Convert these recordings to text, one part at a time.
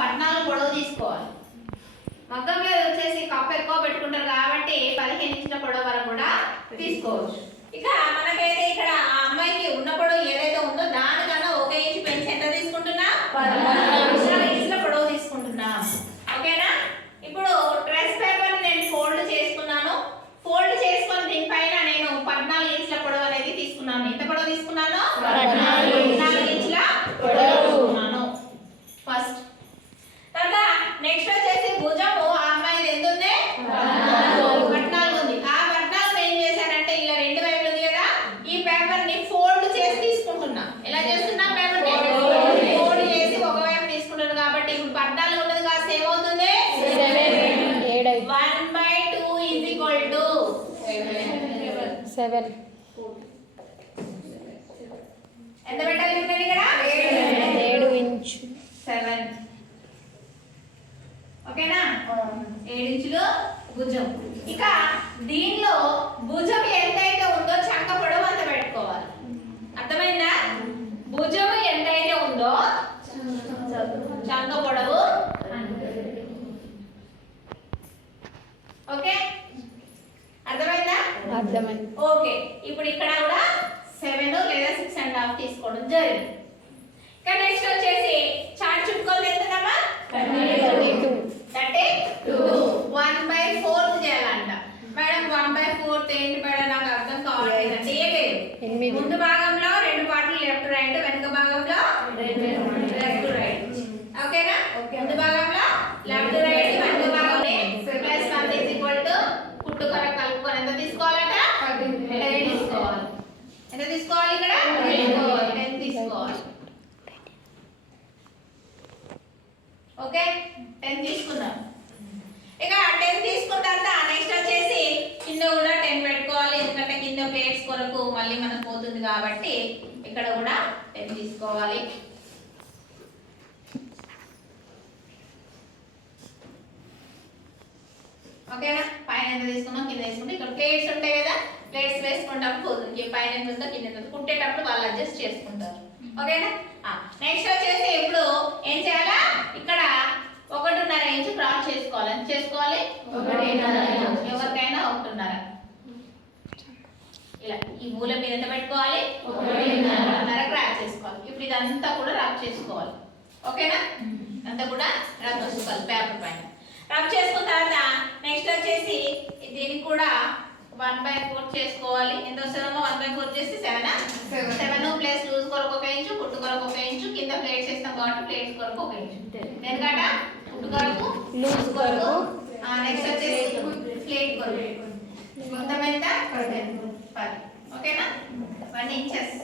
14 పొడవు తీసుకోవాలి. మగ్గం మీద వచ్చేసి కప్పు ఎక్కువ పెట్టుకుంటారు కాబట్టి 15 ఇంచుల పొడవు వరకు కూడా తీసుకోవచ్చు. ఇక మనకైతే ఇక్కడ ఆ అమ్మాయికి ఉన్న పొడవు ఏదైతే ఉందో దానికన్నా 1 ఇంచు పెంచి ఎంత తీసుకుంటున్నా 14 ఇంచుల పొడవు తీసుకుంటున్నా. ఓకేనా? ఇప్పుడు డ్రెస్ పేపర్ నేను ఫోల్డ్ చేసుకున్నాను. ఫోల్డ్ చేసుకొని దీనిపైన నేను 14 ఇంచుల పొడవు అనేది తీసుకున్నాను. ఎంత పొడవు తీసుకున్నాను? 14 ఇంచుల పొడవు తీసుకున్నాను ఫస్ట్. తర్వాత నెక్స్ట్ వచ్చేసి భుజము ఆ అమ్మాయిది ఎంత ఉంది? 14 ఉంది. ఆ 14 ఏం చేశానంటే ఇలా రెండు వైపులు ఉంది కదా, ఈ పేపర్ ని ఫోల్డ్ చేసి తీసుకుంటున్నా. ఎలా చేస్తున్నా? పేపర్ ని ఫోల్డ్ చేసి ఒకవైపు తీసుకుంటాను కాబట్టి ఇప్పుడు 14 ఉన్నది కాస్త ఏమవుతుంది? 1/2 is equal to 7. ఎంత పెట్టాలి ఇప్పుడు ఇక్కడ? 7 ఇంచు 7. ఓకేనా? 7 ఇంచులు భుజం. ఇక దీనిలో భుజం ఎంతైతే ఉందో చంక పొడవు అంత పెట్టుకోవాలి. అర్థమైందా? భుజం ఎంతైతే ఉందో చంక పొడవు. ఓకే, అర్థమైందా? అర్థమైంది. ఓకే, ఇప్పుడు ఇక్కడ కూడా 7 లేదా 6.5 తీసుకోవడం జరిగింది. ఇక నెక్స్ట్ వచ్చేసి చార్ట్ చుట్టుకోలు ఎంతనమ్మా? 32. 1/4 చేయాలంట. మేడం 1/4 ఏంటి మేడం? నాకు అర్థం కావట్లేదు అంటే ఏం లేదు. 8. ముందు భాగంలో 2 పార్ట్లు లెఫ్ట్ రైట్, వెనుక భాగంలో లెఫ్ట్ రైట్. ఓకేనా? ముందు భాగంలో లెఫ్ట్ రైట్, వెనుక భాగంలో +1 కుట్టు కొర కలుపుకొని ఎంత తీసుకోవాలట? 10 తీసుకోవాలి. ఎంత తీసుకోవాలి ఇక్కడ? 10 తీసుకోవాలి. ఓకే, 10 తీసుకున్నాం. ఇక 10 తీసుకున్న తర్వాత నెక్స్ట్ వచ్చేసి కింద కూడా 10 పెట్టుకోవాలి. ఎందుకంటే కింద ప్లేట్స్ కొరకు మళ్ళీ మనకు పోతుంది కాబట్టి ఇక్కడ కూడా 10 తీసుకోవాలి. ఓకేనా? పైన ఎంత తీసుకున్నాం, కింద తీసుకుంటే ఇక్కడ ప్లేట్స్ ఉంటాయి కదా, ప్లేట్స్ వేసుకుంటాం పోతుంది. పైన ఎంత ఉందో కింద ఎంత ఉందో కుట్టేటప్పుడు వాళ్ళు అడ్జస్ట్ చేసుకుంటారు. ఓకేనా? నెక్స్ట్ వచ్చేసి ఇప్పుడు ఏం చేయాలా? ఇక్కడ 1.5 ఇంచు క్రాస్ చేసుకోవాలి. ఎంత చేసుకోవాలి? 1.5. ఎవరికైనా 1.5. ఇలా ఈ మూల మీద ఎంత పెట్టుకోవాలి? 1.5 క్రాస్ చేసుకోవాలి. ఇప్పుడు ఇదంతా కూడా రబ్ చేసుకోవాలి. ఓకేనా? అంతా కూడా రబ్ చేసుకోవాలి పేపర్ పైన. రబ్ చేసుకున్న తర్వాత నెక్స్ట్ వచ్చేసి దీనికి కూడా 1/4 చేసుకోవాలి. ఎంత వస్తుందమ్మా? 1/4 చేసి 7 ప్లస్ లూజ్ కొరకు 1 ఇంచు, కుట్టు కొరకు 1 ఇంచు, కింద ప్లేట్స్ వేస్తాం కాబట్టి ప్లేట్స్ కొరకు 1 ఇంచు. ఎందుకంటే కుట్టు కొరకు, లూజ్ కొరకు, నెక్స్ట్ వచ్చేసి ప్లేట్ కొరకు మొత్తం ఎంత? 10. ఓకేనా? 1 ఇంచెస్.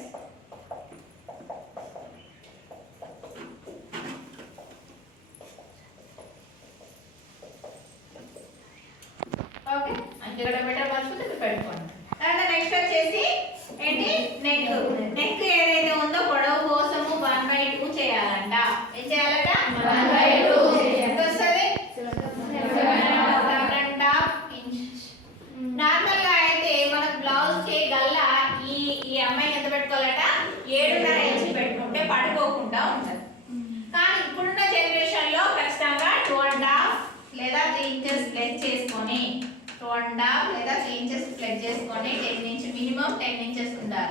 ఓకే, ఇక్కడ బెటర్ మర్చిపోతే పెట్టుకోండి. తర్వాత నెక్స్ట్ వచ్చేసి ఏంటి? నెక్. నెక్ ఏదైతే ఉందో పొడవు కోసము 1/2 చేయాలంట. ఏం చేయాలంట? 1/2. ఎంత వస్తుంది? 7.5 ఇంచ్. నార్మల్ గా అయితే మన బ్లౌజ్ కి గల్లా ఈ అమ్మాయికి ఎంత పెట్టుకోవాలట? 7.5 ఇంచ్ పెట్టుకుంటే పడిపోకుండా ఉంటుంది. కానీ ఇప్పుడున్న జనరేషన్ లో ఖచ్చితంగా 2.5 లేదా 3 ఇంచెస్ ప్లస్ చేసుకొని 2.5 లేదా 3 ఇంచెస్ ప్లస్ చేసుకొని 10 ఇంచ్ మినిమం 10 ఇంచెస్ ఉండాలి.